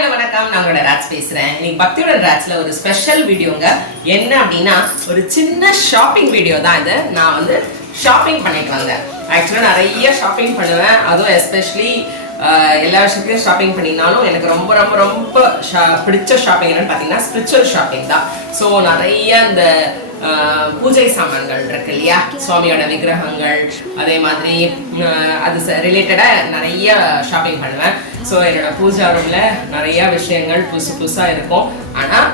Hello வணக்கம், நான் உங்களோட ராஜ் பேசுறேன். இன்னைக்கு பக்தியுடன் ராஜ்ல ஒரு ஸ்பெஷல் வீடியோங்க. என்ன அப்படின்னா ஒரு சின்ன ஷாப்பிங் வீடியோ தான் இது. நான் வந்து ஷாப்பிங் பண்ணிட்டு வந்தேன். ஆக்சுவலாக நிறைய ஷாப்பிங் பண்ணுவேன். அதுவும் எஸ்பெஷலி எல்லா விஷயத்தையும் ஷாப்பிங் பண்ணினாலும் எனக்கு ரொம்ப ரொம்ப ரொம்ப பிடிச்ச ஷாப்பிங் என்னன்னு பார்த்தீங்கன்னா ஸ்பிரிச்சுவல் ஷாப்பிங் தான். ஸோ நிறைய இந்த பூஜை சாமான்கள் இருக்கு இல்லையா, சுவாமியோட விக்கிரகங்கள், அதே மாதிரி அது ரிலேட்டடாக நிறைய ஷாப்பிங் பண்ணுவேன். ஸோ என்னோட பூஜா ரூம்ல நிறைய விஷயங்கள் புதுசு புதுசாக இருக்கும். ஆனால்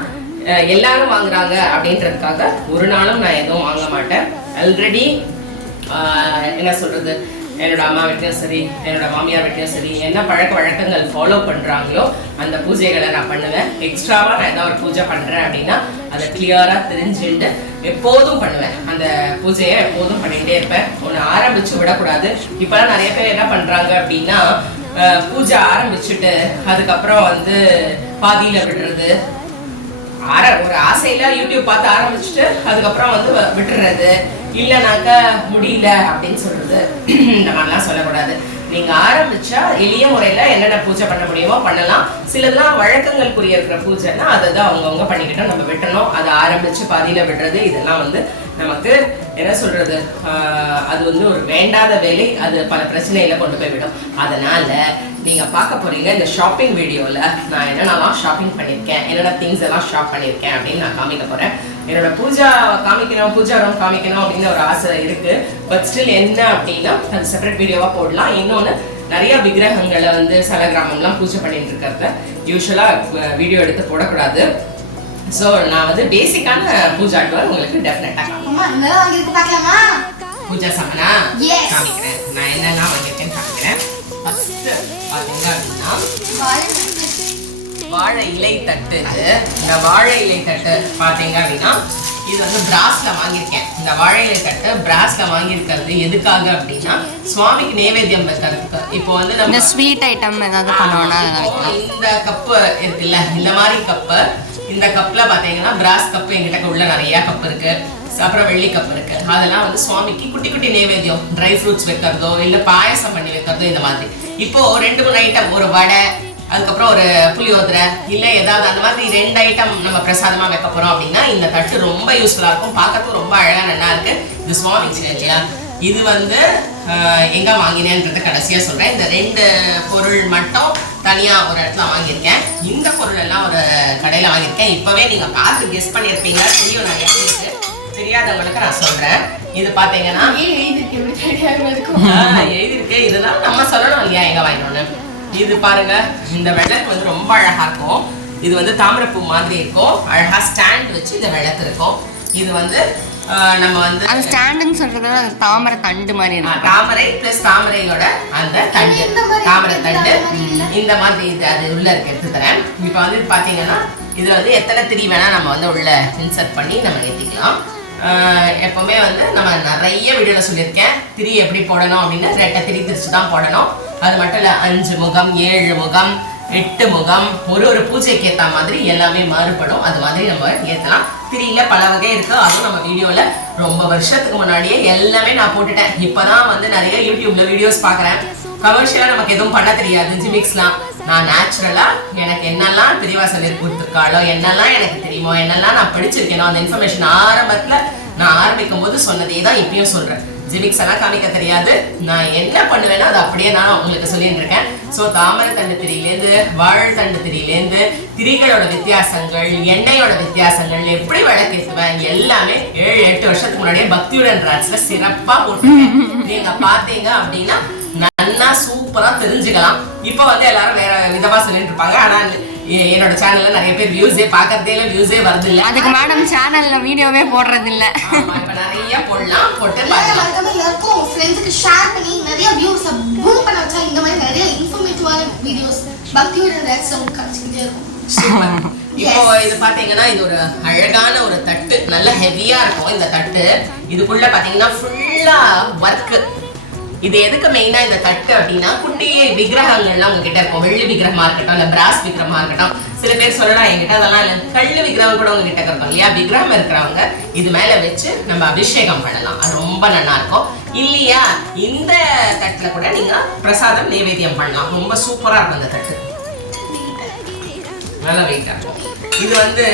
எல்லாரும் வாங்குறாங்க அப்படின்றதுக்காக ஒரு நாளும் நான் எதுவும் வாங்க மாட்டேன். ஆல்ரெடி என்ன சொல்றது, என்னோட அம்மா வீட்லையும் சரி, என்னோட மாமியார் வீட்லையும் சரி, என்ன பழக்க வழக்கங்கள் ஃபாலோ பண்ணுறாங்களோ அந்த பூஜைகளை நான் பண்ணுவேன். எக்ஸ்ட்ராவாக நான் ஏதாவது ஒரு பூஜை பண்ணுறேன் அப்படின்னா அதை கிளியராக தெரிஞ்சுட்டு எப்போதும் பண்ணுவேன். அந்த பூஜையை எப்போதும் பண்ணிகிட்டே இருப்பேன். ஒன்று ஆரம்பித்து விடக்கூடாது. இப்போலாம் நிறைய பேர் என்ன பண்ணுறாங்க அப்படின்னா பூஜை ஆரம்பிச்சுட்டு அதுக்கப்புறம் வந்து பாதியில் விடுறது, ஒரு ஆசையில யூடியூப் பார்த்து ஆரம்பிச்சுட்டு அதுக்கப்புறம் வந்து விட்டுறது, இல்லைனாக்கா முடியல அப்படின்னு சொல்றது. இந்த மாதிரிலாம் சொல்லக்கூடாது. நீங்க ஆரம்பிச்சா எளிய முறையில என்னென்ன பூஜை பண்ண முடியுமோ பண்ணலாம். சிலதெல்லாம் வழக்கங்களுக்குரிய இருக்கிற பூஜைன்னா அதை தான் அவங்கவுங்க பண்ணிக்கிட்டோம், நம்ம விட்டணும். அதை ஆரம்பிச்சு பாதியில விடுறது, இதெல்லாம் வந்து நமக்கு என்ன சொல்றது, அது வந்து ஒரு வேண்டாத வேலை. அது பல பிரச்சனைகளை கொண்டு போய் விடும். அதனால நீங்க பார்க்க போறீங்க இந்த ஷாப்பிங் வீடியோல நான் என்னென்னலாம் ஷாப்பிங் பண்ணியிருக்கேன், என்னென்ன திங்ஸ் எல்லாம் ஷாப் பண்ணியிருக்கேன் அப்படின்னு நான் காமிக்க போறேன். என்னோட பூஜா காமிக்கணும், பூஜா ரூம் காமிக்கணும் அப்படின்னு ஒரு ஆசை இருக்கு. பட் ஸ்டில் என்ன அப்படின்னா அது செப்பரேட் வீடியோவா போடலாம். இன்னொன்று நிறைய விக்கிரகங்களை வந்து சலகிராமம்லாம் பூஜை பண்ணிட்டு இருக்கிறத யூஸ்வலா வீடியோ எடுத்து போடக்கூடாது. ஸோ நான் வந்து பேசிக்கான பூஜா டுவர் உங்களுக்கு டெஃபினட்டா பூஜா சாமானா காமிக்கிறேன். நான் என்னெல்லாம் வாங்கியிருக்கேன்னு காமிக்கிறேன். ஃபர்ஸ்ட் பாத்தீங்க அப்படின்னா வாழை இலை தட்டு. இந்த வாழை இலை தட்டு பாத்தீங்க அப்படின்னா இது வந்து பிராஸ்ல வாங்கியிருக்கேன். இந்த வாழை இலை தட்டு பிராஸ்ல வாங்கியிருக்கிறது எதுக்காக அப்படின்னா சுவாமிக்கு நைவேத்தியம் வைக்கிறதுக்கு. இப்போ வந்து நம்ம ஸ்வீட் ஐட்டம் ஏதாவது பண்ணுவோம்னா இந்த கப்பு இருக்குல்ல, இந்த மாதிரி கப்பு, இந்த கப்ல பாத்தீங்கன்னா பிராஸ் கப்பு எங்கிட்ட உள்ள நிறைய கப் இருக்கு. அப்புறம் வெள்ளி கப் இருக்கு. அதெல்லாம் வந்து சுவாமிக்கு குட்டி குட்டி நைவேத்தியம், ட்ரை ஃப்ரூட்ஸ் வைக்கிறதோ இல்ல பாயசம் பண்ணி வைக்கிறதோ இந்த மாதிரி. இப்போ 2-3 ஐட்டம், ஒரு வடை, அதுக்கப்புறம் ஒரு புளியோதரை, இல்லை ஏதாவது அந்த மாதிரி 2 ஐட்டம் நம்ம பிரசாதமாக வைக்க போகிறோம் அப்படின்னா இந்த தட்டு ரொம்ப யூஸ்ஃபுல்லாக இருக்கும். பார்க்கறதுக்கு ரொம்ப அழகாக நல்லா இருக்கு. இது சுவாமி இல்லையா. இது வந்து எங்கே வாங்கினேன்றதை கடைசியாக சொல்கிறேன். இந்த 2 பொருள் மட்டும் தனியாக ஒரு இடத்துல வாங்கியிருக்கேன். இந்த பொருள் எல்லாம் ஒரு கடையில் வாங்கியிருக்கேன். இப்போவே நீங்கள் பார்த்து கெஸ் பண்ணியிருப்பீங்க, தெரியும் நிறைய பேருக்கு. தெரியாதவங்களுக்கு நான் சொல்கிறேன். இது பார்த்தீங்கன்னா எழுதிருக்கு. இதெல்லாம் நம்ம சொல்லணும் இல்லையா எங்கே வாங்கினோன்னு. இது பாருங்க, இந்த விளக்கு வந்து ரொம்ப அழகா இருக்கும். இது வந்து தாமரைப்பூ மாதிரி இருக்கும். அழகா ஸ்டாண்ட் வச்சு இந்த விளக்கு இருக்கும். இது வந்து நம்ம வந்து அந்த ஸ்டாண்டுன்னு சொல்றது தாமரை தண்டு மாதிரி இருக்கும். தாமரை பிளஸ் தாமரையோட அந்த தண்டு, தாமரை தண்டு இந்த மாதிரி இது அது உள்ள இருக்கு. எடுத்து தரேன். இப்போ வந்து பாத்தீங்கன்னா இதுல வந்து எத்தனை திரி வேணா நம்ம வந்து உள்ள இன்சர்ட் பண்ணி நம்ம ஏற்றிக்கலாம். எப்பவுமே வந்து நம்ம நிறைய வீடியோல சொல்லியிருக்கேன் திரி எப்படி போடணும் அப்படின்னு. 2 திரி திரிச்சு தான் போடணும். அது மட்டும் இல்லை, 5 முகம், 7 முகம், 8 முகம், ஒரு பூஜைக்கு ஏற்ற மாதிரி எல்லாமே மாறுபடும். அது மாதிரி நம்ம ஏற்றலாம். திரியில பல வகை இருக்கு. அதுவும் நம்ம வீடியோல ரொம்ப வருஷத்துக்கு முன்னாடியே எல்லாமே நான் போட்டுட்டேன். இப்பதான் வந்து நிறைய யூடியூப்ல வீடியோஸ் பார்க்குறேன். கமர்ஷியலா நமக்கு எதுவும் பண்ண தெரியாது, ஜிமிக்ஸ்லாம். நான் நேச்சுரலா எனக்கு என்னெல்லாம் திரிவாசல் கொடுத்துருக்காளோ, என்னெல்லாம் எனக்கு தெரியுமோ, என்னெல்லாம் நான் படிச்சிருக்கேனோ அந்த இன்ஃபர்மேஷன் ஆரம்பத்துல நான் ஆரம்பிக்கும் போது சொன்னதே தான் இப்பயும் சொல்றேன். ஜிமிக்ஸ் எல்லாம் காமிக்க தெரியாது. நான் என்ன பண்ணுவேன்னா அது அப்படியே நான் உங்களுக்கு சொல்லிட்டு இருக்கேன். ஸோ தாமரை தண்டு திரியிலேருந்து வாழை தண்டு திரியிலேருந்து திரிகளோட வித்தியாசங்கள், எண்ணெயோட வித்தியாசங்கள், எப்படி விளக்கேற்றுவேன் எல்லாமே 7-8 வருஷத்துக்கு முன்னாடியே பக்தியுடன் ராஜ்ல சிறப்பா போட்டுருக்கேன். நீங்க பாத்தீங்க அப்படின்னா நல்லா சூப்பரா தெரிஞ்சுக்கலாம். இப்போ வந்து எல்லாரும் வேற விதமா சொல்லிட்டு இருப்பாங்க. ஆனா என்னோட சேனல்ல நிறைய பேர் வியூஸே பாக்குறதே இல்ல, வியூஸே வருது இல்ல. அதுக்கு மேடம் சேனல்ல வீடியோவே போடுறது இல்ல. இப்ப நிறைய போடலாம், போட்டு பாருங்க. எல்லாருக்கும் ஃப்ரெண்ட்ஸ்க்கு ஷேர் பண்ணி நிறைய வியூஸ் பூம் பண்ண வச்சா இந்த மாதிரி நிறைய இன்ஃபர்மேட்டிவான வீடியோஸ் பக்தியுடன் ராஜ்ல உங்களுக்கு கிடைச்சிட்டே இருக்கும். இப்போ இது பாத்தீங்கன்னா இது ஒரு அழகான ஒரு தட்டு, நல்ல ஹெவியா இருக்கும் இந்த தட்டு. இதுக்குள்ள பாத்தீங்கன்னா ஃபுல்லா ஒர்க். இது எதுக்கு மெயினா இந்த தட்டு அப்படின்னா குட்டி விக்கிரகங்கள்லாம் உங்ககிட்ட இருக்கும். வெள்ளி விக்கிரகமா இருக்கட்டும் இல்ல பிராஸ் விக்கிரகமா இருக்கட்டும். சில பேர் சொல்லலாம் என்கிட்ட அதெல்லாம் இல்ல, கல்லு விக்கிரகம் கூட உங்ககிட்ட இருக்கும் இல்லையா. விக்கிரகம் இருக்கிறவங்க இது மேல வச்சு நம்ம அபிஷேகம் பண்ணலாம். அது ரொம்ப நல்லா இருக்கும். இல்லையா இந்த தட்டுல கூட நீங்க பிரசாதம் நைவேத்தியம் பண்ணலாம். ரொம்ப சூப்பரா இருக்கும் அந்த தட்டு. நல்ல வெயிட்டா இருக்கும். இது வந்து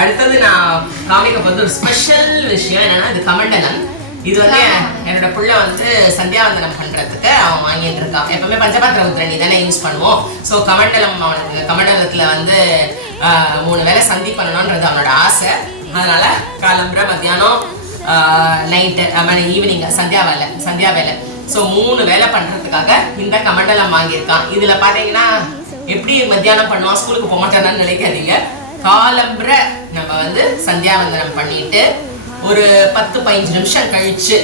அடுத்தது நான் காமிக்க போகிறது ஒரு ஸ்பெஷல் விஷயம் என்னன்னா, இது கமண்டலம். இது வந்து என்னோட புள்ள வந்து சந்தியாவந்தனம் பண்றதுக்கு அவன் வாங்கிட்டு இருக்கான். எப்பவுமே பஞ்சபாத்திர உத்திரணி தானே யூஸ் பண்ணுவோம். ஸோ கமண்டலம் அவனுக்கு கமண்டலத்துல வந்து 3 வேளை சந்தி பண்ணணும்ன்றது அவனோட ஆசை. அதனால காலம்புற மத்தியானம் நைட்டு ஈவினிங் சந்தியா வேலை ஸோ 3 வேலை பண்றதுக்காக இந்த கமண்டலம் வாங்கியிருக்கான். இதுல பாத்தீங்கன்னா எப்படி மத்தியானம் பண்ணுவான், ஸ்கூலுக்கு போக மாட்டானான்னு நினைக்காதீங்க. காலம்புற நம்ம வந்து சந்தியாவந்தனம் பண்ணிட்டு ஒரு 10-15 நிமிஷம் கழிச்சு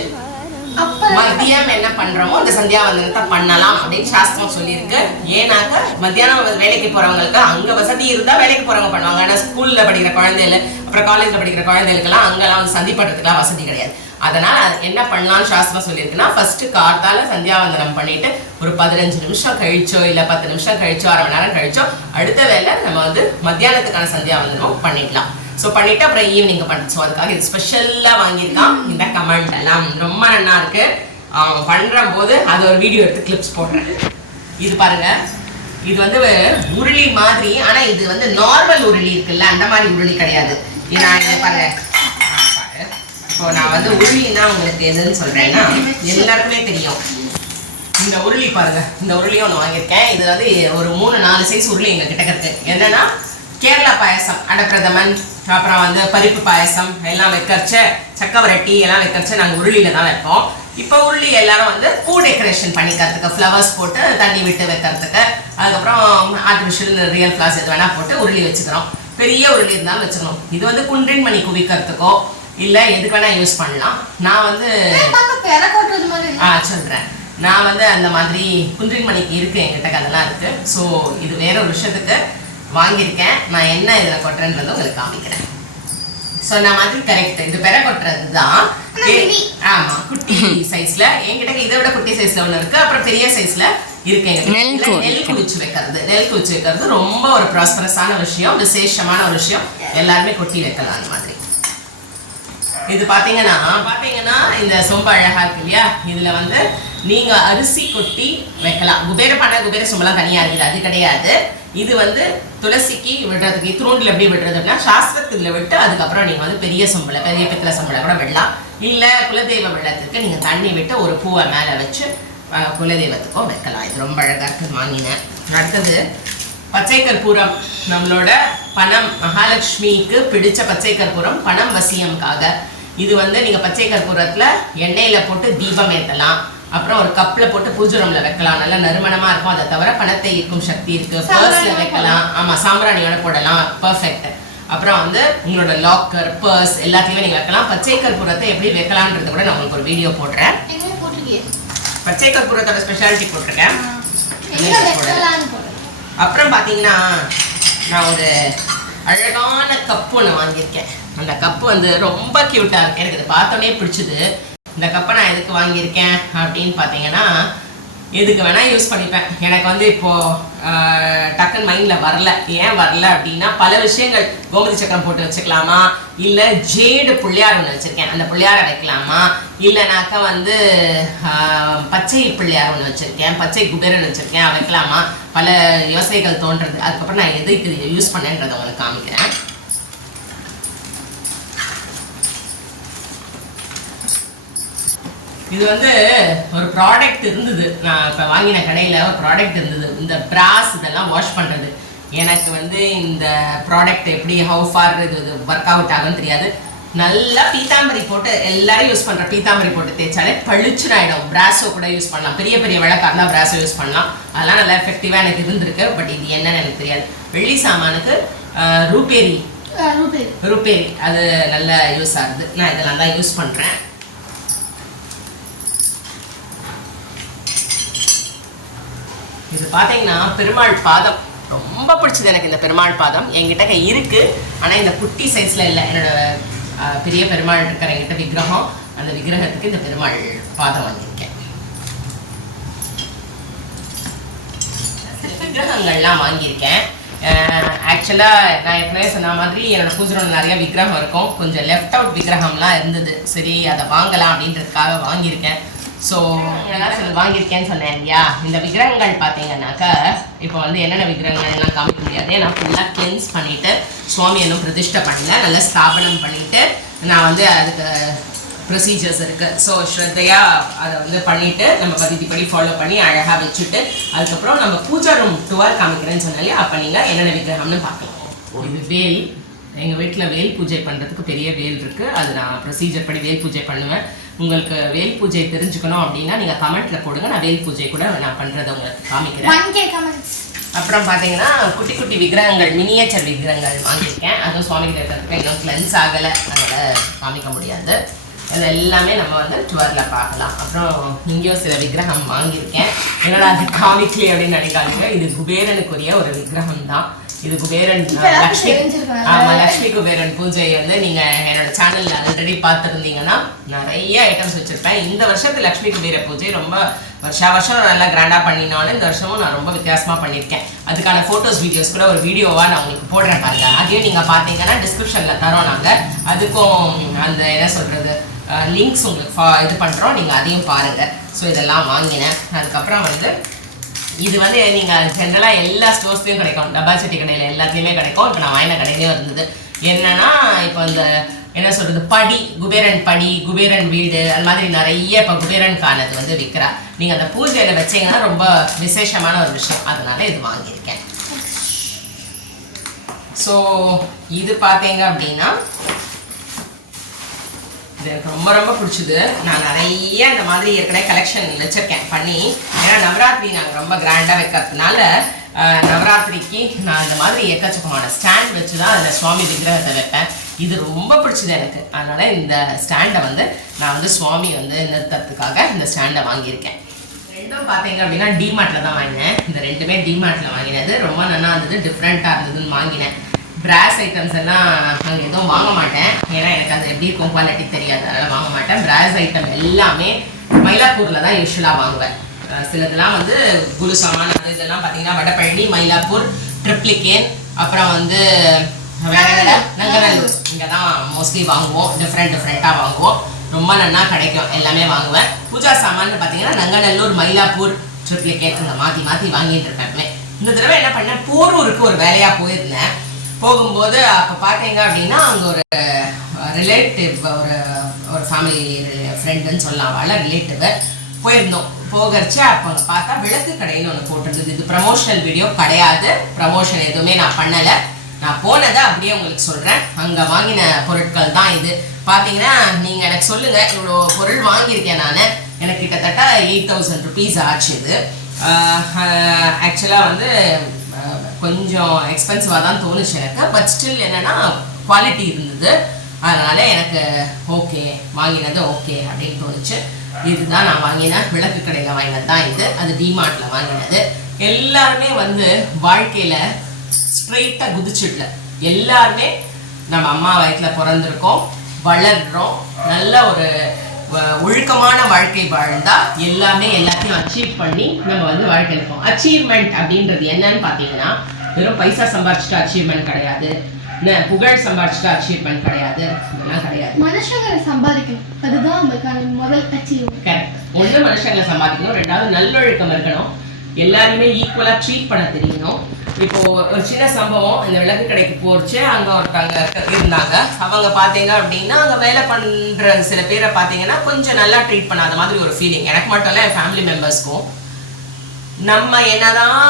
மதியம் என்ன பண்றோமோ அந்த சந்தியாவந்தனத்தை பண்ணலாம் அப்படின்னு சாஸ்திரம் சொல்லியிருக்கு. ஏன்னாக்க மத்தியானம் வேலைக்கு போறவங்களுக்கு அங்க வசதி இருந்தா வேலைக்கு போறவங்க பண்ணுவாங்க. ஆனா ஸ்கூல்ல படிக்கிற குழந்தைகள் அப்புறம் காலேஜ்ல படிக்கிற குழந்தைகளுக்கெல்லாம் அங்கெல்லாம் வந்து சந்தி பண்றதுக்குலாம் வசதி கிடையாது. அதனால என்ன பண்ணலாம்னு சாஸ்திரம் சொல்லியிருக்குன்னா, ஃபர்ஸ்ட் காத்தால சந்தியாவந்தனம் பண்ணிட்டு ஒரு 15 நிமிஷம் கழிச்சோ இல்ல 10 நிமிஷம் கழிச்சோ 1/2 மணி நேரம் கழிச்சோ அடுத்த வேலை நம்ம வந்து மத்தியானத்துக்கான சந்தியாவந்தனம் பண்ணிடலாம். ஸோ பண்ணிட்டு அப்புறம் ஈவினிங் பண்ணுறோம். ஸோ அதுக்காக இது ஸ்பெஷலாக வாங்கியிருக்கான் இந்த கமண்டலம். ரொம்ப நல்லா இருக்கு. அவன் பண்ணுற போது அது ஒரு வீடியோ எடுத்து கிளிப்ஸ் போடுறேன். இது பாருங்க, இது வந்து உருளி மாதிரி, ஆனால் இது வந்து நார்மல் உருளி இருக்குல்ல அந்த மாதிரி உருளி கிடையாது. நான் இதை பாருங்க, இப்போ நான் வந்து உருளின்னா உங்களுக்கு எதுன்னு சொல்றேன்னா எல்லாருக்குமே தெரியும். இந்த உருளி பாருங்க, இந்த உருளியும் ஒன்று வாங்கியிருக்கேன். இது வந்து ஒரு 3-4 சைஸ் உருளி எங்க கிட்ட இருக்கு. என்னன்னா கேரளா பாயசம், அடப்பிரதமன், அப்புறம் வந்து பருப்பு பாயசம் எல்லாம் வைக்கிறச்ச, சக்கவரட்டி எல்லாம் வைக்கிறச்ச நாங்கள் உருளியில தான் வைப்போம். இப்போ உருளி எல்லாரும் வந்து பூ டெக்கரேஷன் பண்ணிக்கிறதுக்கு, ஃப்ளவர்ஸ் போட்டு தண்ணி விட்டு வைக்கிறதுக்கு, அதுக்கப்புறம் ஆர்டிஃபிஷியல் ரியல் ஃப்ளவர்ஸ் எது வேணா போட்டு உருளி வச்சுக்கிறோம். பெரிய உருளி இருந்தாலும் வச்சுக்கணும். இது வந்து குன்றின் மணி குவிக்கிறதுக்கோ இல்லை எதுக்கு வேணா யூஸ் பண்ணலாம். நான் வந்து சொல்றேன், நான் வந்து அந்த மாதிரி குன்றின் மணிக்கு இருக்கு என்கிட்ட, அதெல்லாம் இருக்கு. ஸோ இது வேற ஒரு விஷயத்துக்கு வாங்கியிருக்கேன். நான் என்ன இதில் கொட்டுறேன்றது உங்களுக்கு காமிக்கிறேன். சொன்ன மாதிரி கரெக்ட், இது பெற கொட்டுறது தான். ஆமா, குட்டி சைஸ்ல என்கிட்ட இதை விட குட்டி சைஸ்ல ஒன்று இருக்கு. அப்புறம் பெரிய சைஸ்ல இருக்கு. நெல் குளிச்சு வைக்கிறது ரொம்ப ஒரு ப்ராஸ்பரஸான விஷயம், விசேஷமான ஒரு விஷயம். எல்லாருமே கொட்டி வைக்கலாம் அந்த மாதிரி. இது பாத்தீங்கன்னா இந்த சொம்பு அழகா இருக்கு இல்லையா, இதுல வந்து நீங்க அரிசி கொட்டி வைக்கலாம். குபேர சொம்பெல்லாம் தனியா இருக்குது, அது கிடையாது. இது வந்து துளசிக்கு விடுறதுக்கு இத்தினூண்டில் எப்படி விடுறது அப்படின்னா சாஸ்திரத்துல விட்டு அதுக்கப்புறம் நீங்க வந்து பெரிய சொம்புல, பெரிய பித்தளை சொம்புல கூட விடலாம். இல்ல குலதெய்வ வெள்ளத்துக்கு நீங்க தண்ணி விட்டு ஒரு பூவை மேல வச்சு குலதெய்வத்துக்கும் வைக்கலாம். இது ரொம்ப அழகா இருக்கு, வாங்கினேன். அடுத்தது பச்சை கற்பூரம். நம்மளோட பணம், மகாலட்சுமிக்கு பிடிச்ச பச்சை கற்பூரம், பணம் வசியம்காக. இது வந்து நீங்க பச்சை கற்பூரத்துல எண்ணெயில போட்டு தீபம் ஏற்றலாம். அப்புறம் ஒரு கப்ல போட்டு பூஜை ரூம்ல வைக்கலாம், நல்லா நறுமணமா இருக்கும். அதை தவிர பணத்தை ஈர்க்கும் சக்தி இருக்கு. பர்ஸ்ல வைக்கலாம், ஆமா சாம்பிராணியோட போடலாம், பர்ஃபெக்ட். அப்புறம் வந்து உங்களோட லாக்கர், பர்ஸ் எல்லாத்தையுமே நீங்க வைக்கலாம். பச்சை கற்பூரத்தை எப்படி வைக்கலாம்ன்றது கூட நான் உங்களுக்கு ஒரு வீடியோ போடுறேன். பச்சை கற்பூரத்தோட ஸ்பெஷாலிட்டி போட்டிருக்கேன். அப்புறம் பாத்தீங்கன்னா நான் ஒரு அழகான கப்பு ஒன்று வாங்கியிருக்கேன். அந்த கப்பு வந்து ரொம்ப கியூட்டா இருக்கு, எனக்கு இது பார்த்தோன்னே பிடிச்சது. இந்த கப்பை நான் எதுக்கு வாங்கியிருக்கேன் அப்படின்னு பார்த்தீங்கன்னா, எதுக்கு வேணா யூஸ் பண்ணிப்பேன். எனக்கு வந்து இப்போ டக்குன்னு மைண்ட்ல வரல. ஏன் வரல அப்படின்னா, பல விஷயங்கள், கோமதி சக்கரம் போட்டு வச்சுக்கலாமா, இல்லை ஜேடு பிள்ளையார் ஒன்று வச்சிருக்கேன், அந்த பிள்ளையாரை வைக்கலாமா, இல்லைனாக்கா வந்து பச்சை பிள்ளையார் ஒன்று வச்சிருக்கேன், பச்சை குபேரன் வச்சிருக்கேன், வைக்கலாமா, பல யோசனைகள் தோன்றது. அதுக்கப்புறம் நான் எதுக்கு இதை யூஸ் பண்ணேன்றதை உங்களுக்கு காமிக்கிறேன். இது வந்து ஒரு ப்ராடக்ட் இருந்தது, நான் இப்போ வாங்கின கடையில் ஒரு ப்ராடக்ட் இருந்தது, இந்த பிராஸ் இதெல்லாம் வாஷ் பண்ணுறது. எனக்கு வந்து இந்த ப்ராடக்ட் எப்படி ஹவு ஃபார் இது ஒர்க் அவுட் ஆகும்னு தெரியாது. நல்லா பீத்தாம்பரி போட்டு, எல்லாரும் யூஸ் பண்ணுற பீத்தாம்பரி போட்டு தேய்ச்சாலே பளிச்சுன்னு ஆகிடும். பிராஸோ கூட யூஸ் பண்ணலாம், பெரிய பெரிய விளக்காக இருந்தால் பிராஸோ யூஸ் பண்ணலாம். அதெல்லாம் நல்லா எஃபெக்டிவாக எனக்கு இருந்திருக்கு. பட் இது என்னன்னு எனக்கு தெரியாது. வெள்ளி சாமானுக்கு ரூபேரி அது நல்லா யூஸ் ஆகுது. நான் இதெல்லாம் தான் யூஸ் பண்ணுறேன். இது பார்த்தீங்கன்னா பெருமாள் பாதம், ரொம்ப பிடிச்சது எனக்கு இந்த பெருமாள் பாதம். என்கிட்ட இருக்கு, ஆனால் இந்த குட்டி சைஸ்ல இல்லை. என்னோட பெரிய பெருமாள் இருக்கிற என்கிட்ட விக்கிரகம், அந்த விக்கிரகத்துக்கு இந்த பெருமாள் பாதம் வாங்கியிருக்கேன். விக்கிரகங்கள்லாம் வாங்கியிருக்கேன். ஆக்சுவலாக நான் ஏற்கனவே சொன்ன மாதிரி என்னோட பூஜையில் நிறைய விக்கிரகம் இருக்கும். கொஞ்சம் லெஃப்ட் அவுட் விக்கிரகம்லாம் இருந்தது. சரி அதை வாங்கலாம் அப்படின்றதுக்காக வாங்கியிருக்கேன். ஸோ வாங்கியிருக்கேன்னு சொன்னேன் இல்லையா, இந்த விக்கிரகங்கள் பார்த்தீங்கன்னாக்கா இப்போ வந்து என்னென்ன விக்கிரகங்கள்லாம் காமிக்க முடியாது. நான் ஃபுல்லாக கிளென்ஸ் பண்ணிவிட்டு சுவாமி இன்னும் பிரதிஷ்டை பண்ணல, நல்லா ஸ்தாபனம் பண்ணிவிட்டு நான் வந்து அதுக்கு ப்ரொசீஜர்ஸ் இருக்குது. ஸோ ஸ்ரத்தையாக அதை வந்து பண்ணிவிட்டு நம்ம படி ஃபாலோ பண்ணி அழகாக வச்சுட்டு அதுக்கப்புறம் நம்ம பூஜா ரூம் டூவாக காமிக்கிறேன்னு சொன்னாலே அப்போ நீங்கள் என்னென்ன விக்கிரகம்னு பார்க்கலாம். இது வேல், எங்கள் வீட்டில் வேல் பூஜை பண்ணுறதுக்கு பெரிய வேல் இருக்குது. அது நான் ப்ரொசீஜர் படி வேல் பூஜை பண்ணுவேன். உங்களுக்கு வேல் பூஜை தெரிஞ்சுக்கணும் அப்படின்னா நீங்கள் கமெண்ட்டில் போடுங்க, நான் வேல் பூஜை கூட நான் பண்ணுறதை உங்களுக்கு காமிக்கிறேன். அப்புறம் பார்த்தீங்கன்னா குட்டி குட்டி விக்கிரகங்கள், மினியேச்சர் விக்கிரகங்கள் வாங்கியிருக்கேன். அதுவும் சுவாமி கிட்ட இன்னும் கிளென்ஸ் ஆகலை, அதனால் காமிக்க முடியாது. அது எல்லாமே நம்ம வந்து டுவரில் பார்க்கலாம். அப்புறம் இங்கேயும் சில விக்கிரகம் வாங்கியிருக்கேன். என்னடா அது காமிக்கலையே அப்படின்னு நினைக்காதீங்க, இது குபேரனுக்குரிய ஒரு விக்கிரகம் தான். இது குபேரன் லக்ஷ்மி, ஆமாம் லக்ஷ்மி குபேரன் பூஜை வந்து நீங்கள் என்னோட சேனலில் ஆல்ரெடி பார்த்துருந்தீங்கன்னா நிறைய ஐட்டம்ஸ் வச்சுருப்பேன். இந்த வருஷத்து லக்ஷ்மி குபேர பூஜை ரொம்ப வருஷம் நல்லா கிராண்டாக பண்ணினாலும் இந்த வருஷமும் நான் ரொம்ப வித்தியாசமாக பண்ணியிருக்கேன். அதுக்கான ஃபோட்டோஸ் வீடியோஸ் கூட ஒரு வீடியோவாக நான் உங்களுக்கு போடுறேன் பாருங்க. அதையும் நீங்கள் பார்த்தீங்கன்னா டிஸ்கிரிப்ஷனில் தரோம் நாங்கள். அதுக்கும் அந்த என்ன சொல்கிறது லிங்க்ஸ் உங்களுக்கு இது பண்ணுறோம், நீங்கள் அதையும் பாருங்கள். ஸோ இதெல்லாம் வாங்கினேன். அதுக்கப்புறம் வந்து இது வந்து நீங்கள் ஜென்ரலாக எல்லா ஸ்டோர்ஸ்லையும் கிடைக்கும், டப்பா சட்டி கடையில் எல்லாத்துலேயுமே கிடைக்கும். இப்போ நான் வாங்கின கடையிலையும் இருந்தது. என்னன்னா இப்போ இந்த என்ன சொல்கிறது படி, குபேரன் படி, குபேரன் வீடு, அது மாதிரி நிறைய இப்போ குபேரனுக்கானது வந்து விற்கிறா. நீங்கள் அந்த பூஜையில் வச்சிங்கன்னா ரொம்ப விசேஷமான ஒரு விஷயம், அதனால இது வாங்கியிருக்கேன். ஸோ இது பார்த்தீங்க அப்படின்னா இது எனக்கு ரொம்ப ரொம்ப பிடிச்சது. நான் நிறைய இந்த மாதிரி ஏற்கனவே கலெக்ஷன் வச்சுருக்கேன் பண்ணி. ஏன்னா நவராத்திரி நாங்கள் ரொம்ப கிராண்டாக வைக்கிறதுனால நவராத்திரிக்கு நான் இந்த மாதிரி எக்கச்சக்கமான ஸ்டாண்ட் வச்சு தான் அதில் சுவாமி விக்கிரகத்தை வைப்பேன். இது ரொம்ப பிடிச்சது எனக்கு. அதனால் இந்த ஸ்டாண்டை வந்து நான் வந்து சுவாமி வந்து நிறுத்துறதுக்காக இந்த ஸ்டாண்டை வாங்கியிருக்கேன். ரெண்டும் பார்த்தீங்க அப்படின்னா டிமார்ட்டில் தான் வாங்கினேன். இந்த ரெண்டுமே டிமார்ட்டில் வாங்கினது. ரொம்ப நல்லா இருந்தது, டிஃப்ரெண்ட்டாக இருந்ததுன்னு வாங்கினேன். பிராஸ் ஐட்டம்ஸ் எல்லாம் நாங்கள் எதுவும் வாங்க மாட்டேன், ஏன்னா எனக்கு அது எப்படி இருக்கும் குவாலிட்டி தெரியாது, அதனால் வாங்க மாட்டேன். பிராஸ் ஐட்டம் எல்லாமே மயிலாப்பூரில் தான் யூஸ்வலாக வாங்குவேன். சிலதெல்லாம் வந்து குலு சாமான் அது இதெல்லாம் பார்த்தீங்கன்னா வடபழனி, மயிலாப்பூர், ட்ரிப்ளிகேன், அப்புறம் வந்து வேற நங்கநல்லூர், இங்கே தான் மோஸ்ட்லி வாங்குவோம். டிஃப்ரெண்ட்டாக வாங்குவோம், ரொம்ப நல்லா கிடைக்கும், எல்லாமே வாங்குவேன். பூஜா சாமான்னு பார்த்தீங்கன்னா நங்கநல்லூர், மயிலாப்பூர், ட்ரிப்ளிகேன் இங்கே மாற்றி வாங்கிட்டு இருப்பேன். இந்த தடவை என்ன பண்ணேன், போரூருக்கு ஒரு வேலையாக போயிருந்தேன். போகும்போது அப்போ பார்த்தீங்க அப்படின்னா அங்கே ஒரு ரிலேட்டிவ், ஒரு ஃபேமிலி ஃப்ரெண்டுன்னு சொல்லலாம், அவள ரிலேட்டிவ் போயிருந்தோம். போகிறச்சு அப்போ அங்கே பார்த்தா விளக்கு கடைன்னு ஒன்று போட்டிருந்தது. இது ப்ரமோஷனல் வீடியோ கிடையாது, ப்ரமோஷன் எதுவுமே நான் பண்ணலை. நான் போனதை அப்படியே உங்களுக்கு சொல்கிறேன். அங்கே வாங்கின பொருட்கள் தான் இது. பார்த்தீங்கன்னா நீங்கள் எனக்கு சொல்லுங்கள், இவ்வளோ பொருள் வாங்கியிருக்கேன் நான். எனக்கு கிட்டத்தட்ட 8000 rupees ஆச்சு. இது ஆக்சுவலாக வந்து கொஞ்சம் எக்ஸ்பென்சிவாக தான் தோணுச்சு எனக்கு. பட் ஸ்டில் என்னென்னா குவாலிட்டி இருந்தது, அதனால் எனக்கு ஓகே, வாங்கினது ஓகே அப்படின்னு தோணுச்சு. இதுதான் நான் வாங்கினேன், விளக்கு கடையில் வாங்கினது தான் இது. அது டிமார்ட்டில் வாங்கினது. எல்லாருமே வந்து வாழ்க்கையில் ஸ்ட்ரெயிட்டாக குதிச்சுடல. எல்லாருமே நம்ம அம்மா வயிற்றில் பிறந்திருக்கோம், வளர்றோம், நல்ல ஒரு ஒழுக்கமான வாழ்க்கை வாழ்ந்தா எல்லாமே எல்லாத்தையும் அச்சீவ் பண்ணி நம்ம வந்து வாழ்க்கை இருப்போம். அச்சீவ்மெண்ட் அப்படின்றது என்னன்னு பார்த்தீங்கன்னா வெறும் பைசா சம்பாதிச்சுட்டு அச்சீவ்மெண்ட் கிடையாது, புகழ் சம்பாதிச்சுட்டு அச்சீவ்மெண்ட் கிடையாது, இதெல்லாம் கிடையாது. மனுஷங்களை சம்பாதிக்கணும், அதுதான் நமக்கான முதல் அச்சீவ்மெண்ட். கரெக்ட். ஒன்று மனுஷங்களை சம்பாதிக்கணும், ரெண்டாவது நல்லொழுக்கம் இருக்கணும், எல்லாருமே ஈக்குவலாக ட்ரீட் பண்ண தெரியணும். இப்போ ஒரு சின்ன சம்பவம், இந்த விளக்கு கடைக்கு போச்சு, அங்கே ஒருத்தவங்க இருந்தாங்க. அவங்க பார்த்தீங்க அப்படின்னா அங்கே வேலை பண்ணுற சில பேரை பார்த்தீங்கன்னா கொஞ்சம் நல்லா ட்ரீட் பண்ணாத மாதிரி ஒரு ஃபீலிங். எனக்கு மட்டும் இல்லை, என் ஃபேமிலி மெம்பர்ஸ்க்கும். நம்ம என்னதான்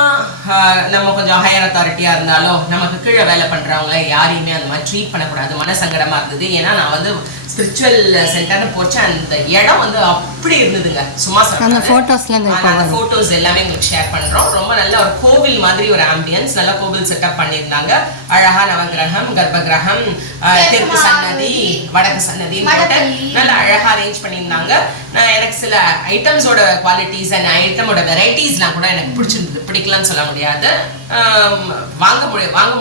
நம்ம கொஞ்சம் ஹையர் அத்தாரிட்டியாக இருந்தாலும் நமக்கு கீழே வேலை பண்ணுறவங்கள யாரையுமே அந்த மாதிரி ட்ரீட் பண்ணக்கூடாது. மனசங்கடமாக இருந்தது. ஏன்னா நான் வந்து ஸ்பிரிச்சுவல் சென்டர்னு போச்சு, அந்த இடம் வந்து அப்படி இருந்ததுங்க. சும்மா அந்த ஃபோட்டோஸ் எல்லாமே உங்களுக்கு ஷேர் பண்ணுறோம். ரொம்ப நல்ல ஒரு கோவில் மாதிரி ஒரு ஆம்பியன்ஸ், நல்ல கோவில் செட்டப் பண்ணியிருந்தாங்க. அழகா நவகிரகம், கர்ப்பகிரகம், தெற்கு சன்னதி, வடக்கு சன்னதி நல்லா அழகாக அரேஞ்ச் பண்ணியிருந்தாங்க. எனக்கு சில ஐட்டம்ஸோட குவாலிட்டிஸ் அண்ட் ஐட்டமோட வெரைட்டிஸ்லாம் கூட எனக்கு பிடிச்சிருந்தது. பிடிக்கலான்னு சொல்ல முடியாது, வாங்க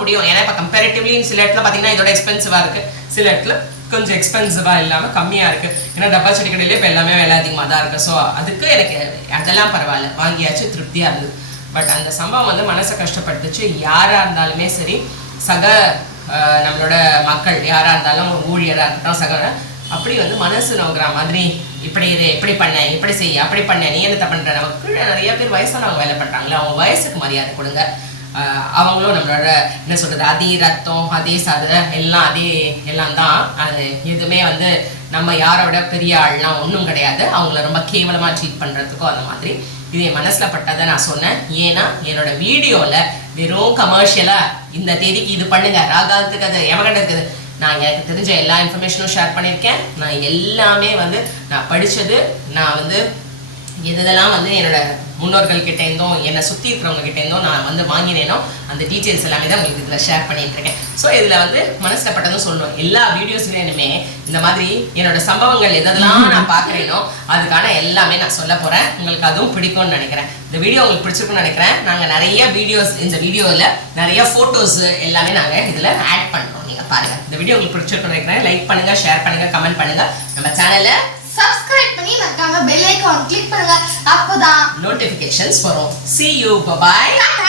முடியும். ஏன்னா இப்போ கம்பேரிட்டிவ்லி சில இடத்துல பார்த்தீங்கன்னா இதோட எக்ஸ்பென்சிவாக இருக்குது, சில இடத்துல கொஞ்சம் எக்ஸ்பென்சிவாக இல்லாமல் கம்மியாக இருக்குது. ஏன்னா டப்பா செடி கடையிலே இப்போ எல்லாமே விலை அதிகமாக தான் இருக்குது. ஸோ அதுக்கு எனக்கு அதெல்லாம் பரவாயில்ல, வாங்கியாச்சு, திருப்தியாக இருந்தது. பட் அந்த சம்பவம் வந்து மனசை கஷ்டப்படுத்துச்சு. யாராக இருந்தாலுமே சரி, சக நம்மளோட மக்கள் யாராக இருந்தாலும் ஊழியராக இருக்கட்டும், சக அப்படி வந்து மனசு நோக்கிற மாதிரி இப்படி இரு, இப்படி பண்ண, இப்படி செய்ய, அப்படி பண்ண, நீ என்னத்த பண்ற. நமக்கு நிறைய பேர் வயசானவங்க வேலை பண்றாங்களே, அவங்க வயசுக்கு மரியாதை கொடுங்க. அவங்களும் நம்மளோட என்ன சொல்றது, அதே ரத்தம், அதே எல்லாம் எல்லாம் தான். அது எதுவுமே வந்து நம்ம யாரோட பெரிய ஆள்லாம் ஒன்றும் கிடையாது. அவங்கள ரொம்ப கேவலமா ட்ரீட் பண்றதுக்கும் அந்த மாதிரி இது என் மனசுல பட்டதை நான் சொன்னேன். ஏன்னா என்னோட வீடியோல வெறும் கமர்ஷியலா இந்த தேதிக்கு இது பண்ணுங்க, ராகாத்துக்கு அது, யமகண்டத்துக்கு அது, நான் எனக்கு தெரிஞ்ச எல்லா இன்ஃபர்மேஷனும் ஷேர் பண்ணியிருக்கேன். நான் எல்லாமே வந்து நான் படித்தது, நான் வந்து எதெல்லாம் வந்து என்னோட முன்னோர்கள் கிட்ட இருந்தும் என்னை சுற்றி இருக்கிறவங்க கிட்ட இருந்தும் நான் வந்து வாங்கினேனோ அந்த டீட்டெயில்ஸ் எல்லாமே தான் உங்களுக்கு இதில் ஷேர் பண்ணிட்டு இருக்கேன். ஸோ இதில் வந்து மனசில் பட்டதும் சொல்லணும். எல்லா வீடியோஸ்லையுமே இந்த மாதிரி என்னோட சம்பவங்கள் எதெல்லாம் நான் பார்க்குறேனோ அதுக்கான எல்லாமே நான் சொல்ல போகிறேன். உங்களுக்கு அதுவும் பிடிக்கும்னு நினைக்கிறேன். இந்த வீடியோ உங்களுக்கு பிடிச்சிருக்குன்னு நினைக்கிறேன். நாங்கள் நிறைய வீடியோஸ், இந்த வீடியோவில் நிறைய ஃபோட்டோஸ் எல்லாமே நாங்கள் இதில் ஆட் பண்ணுறோம். நீங்கள் பாருங்கள். இந்த வீடியோ உங்களுக்கு பிடிச்சிருக்குன்னு நினைக்கிறேன். லைக் பண்ணுங்கள், ஷேர் பண்ணுங்கள், கமெண்ட் பண்ணுங்கள். நம்ம சேனலை சப்ஸ்கிரைப் பண்ணி மறக்காம பெல் ஐகான் கிளிக் பண்ணுங்க. அப்பதான் நோட்டிஃபிகேஷன்ஸ் வரும். See you. Bye bye.